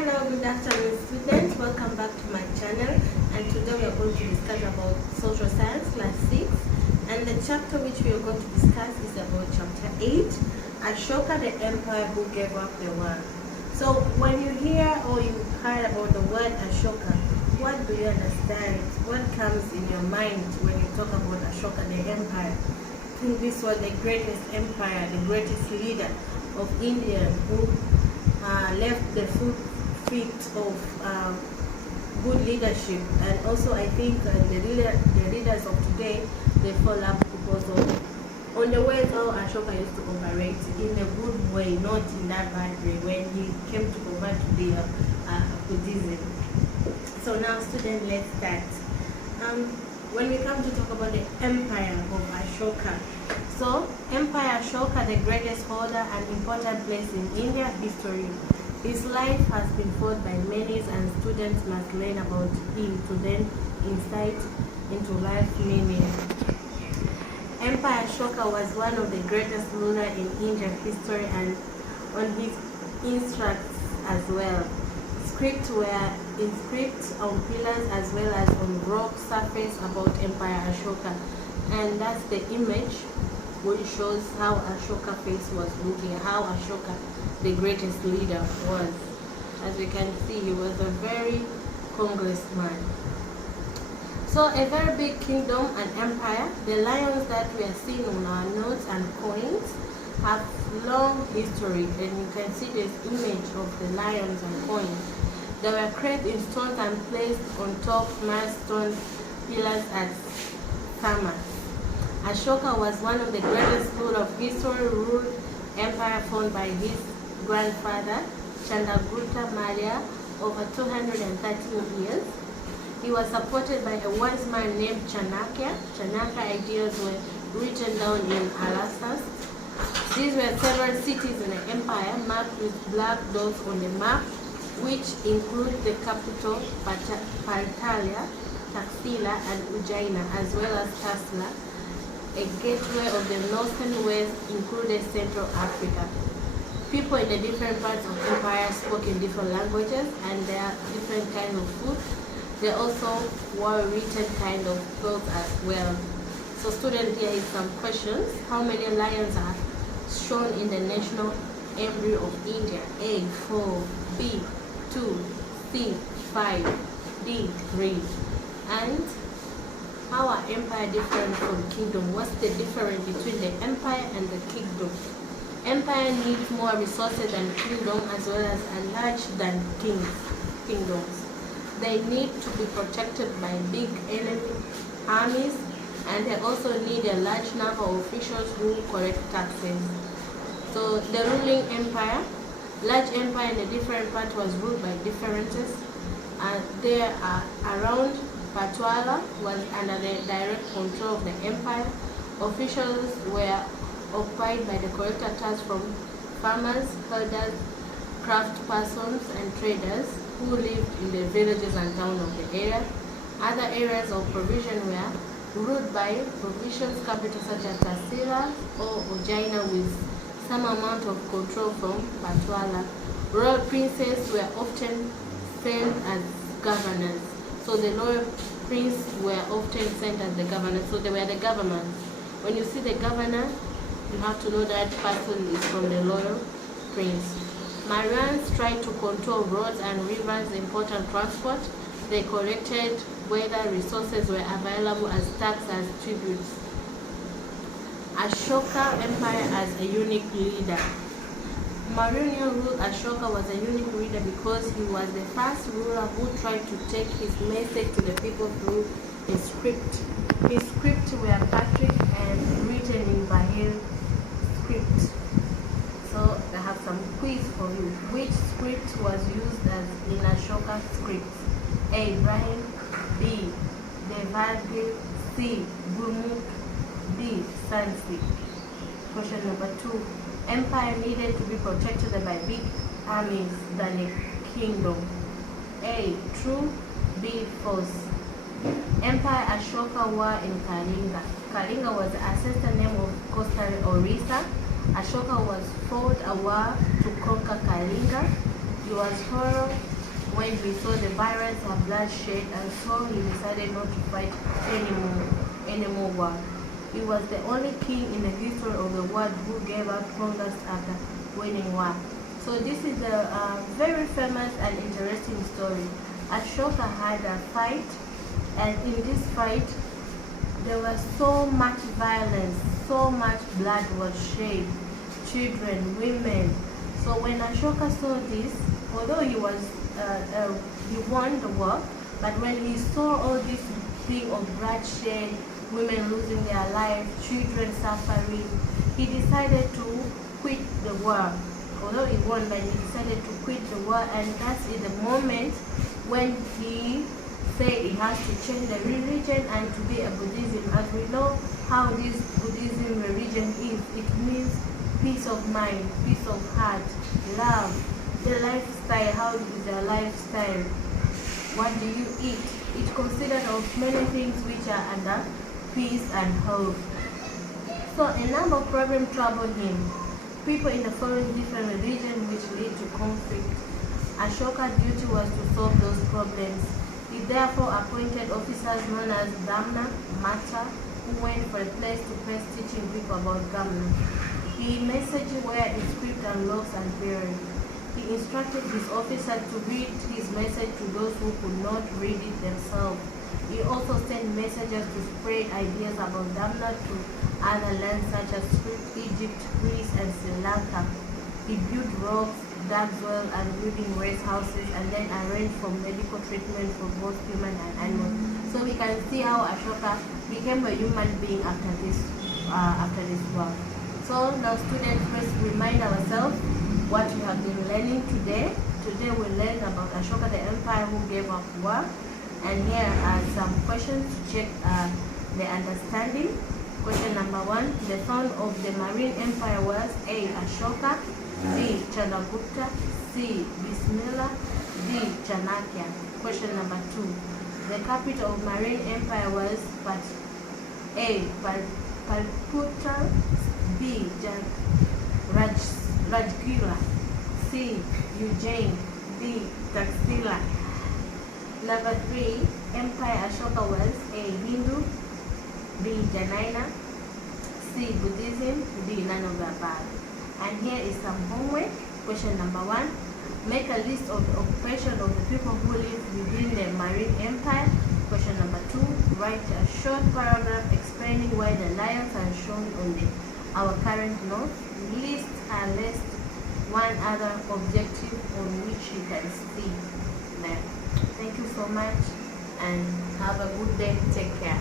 Hello, good afternoon students. Welcome back to my channel, and today we are going to discuss about social science class 6, and the chapter which we are going to discuss is about chapter 8, Ashoka the empire who gave up the world. So when you hear or you heard about the word Ashoka, what do you understand? What comes in your mind when you talk about Ashoka the empire? I think this was the greatest empire, the greatest leader of India who left the footprint of good leadership, and also I think the leaders of today, they follow up because of on the way how Ashoka used to operate in a good way, not in that bad way when he came to convert to the Buddhism. So now students, let's start. When we come to talk about the empire of Ashoka, so Empire Ashoka, the greatest holder and important place in India history. His life has been fought by many, and students must learn about him to then insight into life meaning. Empire Ashoka was one of the greatest rulers in Indian history, and on his instructs as well. Scripts were inscribed on pillars as well as on rock surface about Empire Ashoka, and that's the image which shows how Ashoka face was looking, how Ashoka, the greatest leader, was. As we can see, he was a very congressman. So a very big kingdom and empire. The lions that we are seeing on our notes and coins have long history, and you can see this image of the lions and coins. They were carved in stones and placed on top milestone pillars as summas. Ashoka was one of the greatest rulers of history, ruled empire formed by his grandfather Chandragupta Maurya over 213 years. He was supported by a wise man named Chanakya. Chanakya ideas were written down in Alasas. These were several cities in the empire marked with black dots on the map, which include the capital Paitalia, Taxila, and Ujjaina, as well as Tasla. A gateway of the northern west included Central Africa. People in the different parts of the empire spoke in different languages, and there are different kinds of food. They also wore written kind of clothes as well. So students, here is some questions. How many lions are shown in the national emblem of India? A, 4, B, 2, C, 5, D, 3. And how are empire different from kingdom? What's the difference between the empire and the kingdom? Empire needs more resources than kingdom, as well as are large than kingdoms. They need to be protected by big enemy armies, and they also need a large number of officials who collect taxes. So the ruling empire, large empire in the different parts was ruled by differences, and there are around Patwala was under the direct control of the empire. Officials were occupied by the collector tax from farmers, herders, craft persons, and traders who lived in the villages and towns of the area. Other areas of provision were ruled by provisions capitals such as Tasira or Ujjaina, with some amount of control from Patwala. Royal princes were often sent as governors. So the royal prince were often sent as the governor. So they were the governors. When you see the governor, you have to know that person is from the royal prince. Mauryaans tried to control roads and rivers, important transport. They collected whether resources were available as tax as tributes. Ashoka Empire as a unique leader. Mauryan rule Ashoka was a unique leader because he was the first ruler who tried to take his message to the people through his script. His scripts were Patrick and written in Bahir script. So I have some quiz for you. Which script was used as in Ashoka's script? A. Brahmi, B. Devadi, C. Gurmukh, D. Sanskrit. Question number 2. Empire needed to be protected by big armies than a kingdom. A. True. B. False. Empire Ashoka war in Kalinga. Kalinga was the ancestor name of coastal Orissa. Ashoka was fought a war to conquer Kalinga. He was horror when he saw the violence and bloodshed, and so he decided not to fight anymore war. He was the only king in the history of the world who gave up conquest after winning war. So this is a very famous and interesting story. Ashoka had a fight, and in this fight there was so much violence, so much blood was shed, children, women. So when Ashoka saw this, although he won the war, but when he saw all this thing of bloodshed, women losing their lives, children suffering, he decided to quit the war. Although he won, but he decided to quit the war, and that's in the moment when he said he has to change the religion and to be a Buddhism. As we know how this Buddhism religion is, it means peace of mind, peace of heart, love, the lifestyle, how is the lifestyle, what do you eat? It considered of many things which are under peace and hope. So a number of problems troubled him. People in the following different religions which lead to conflict. Ashoka's duty was to solve those problems. He therefore appointed officers known as Dhamma Mata, who went from place to place teaching people about Dhamma. He messaged where in script and laws and theory. He instructed his officers to read his message to those who could not read it themselves. He also sent messengers to spread ideas about Dhamma to other lands such as Egypt, Greece, and Sri Lanka. He built roads, dug wells, and building rest houses, and then arranged for medical treatment for both human and animals. So we can see how Ashoka became a human being after this war. So now students, let's remind ourselves what we have been learning today. Today we learned about Ashoka the Empire who gave up war. And here are some questions to check the understanding. Question number 1. The founder of the Marine Empire was A. Ashoka, B. Chandragupta, C. Bismillah, D. Chanakya. Question number 2. The capital of Marine Empire was A. Palputra, B. Rajgila, C. Ujjain, D. Taxila. Number 3. Empire Ashoka was A. Hindu, B. Jaina, C. Buddhism, D. None of the above. And here is some homework. Question number 1. Make a list of the occupation of the people who live within the Marine Empire. Question number 2. Write a short paragraph explaining why the lions are shown on our current note. List and list one other objective on which you can see them. Thank you so much and have a good day. Take care.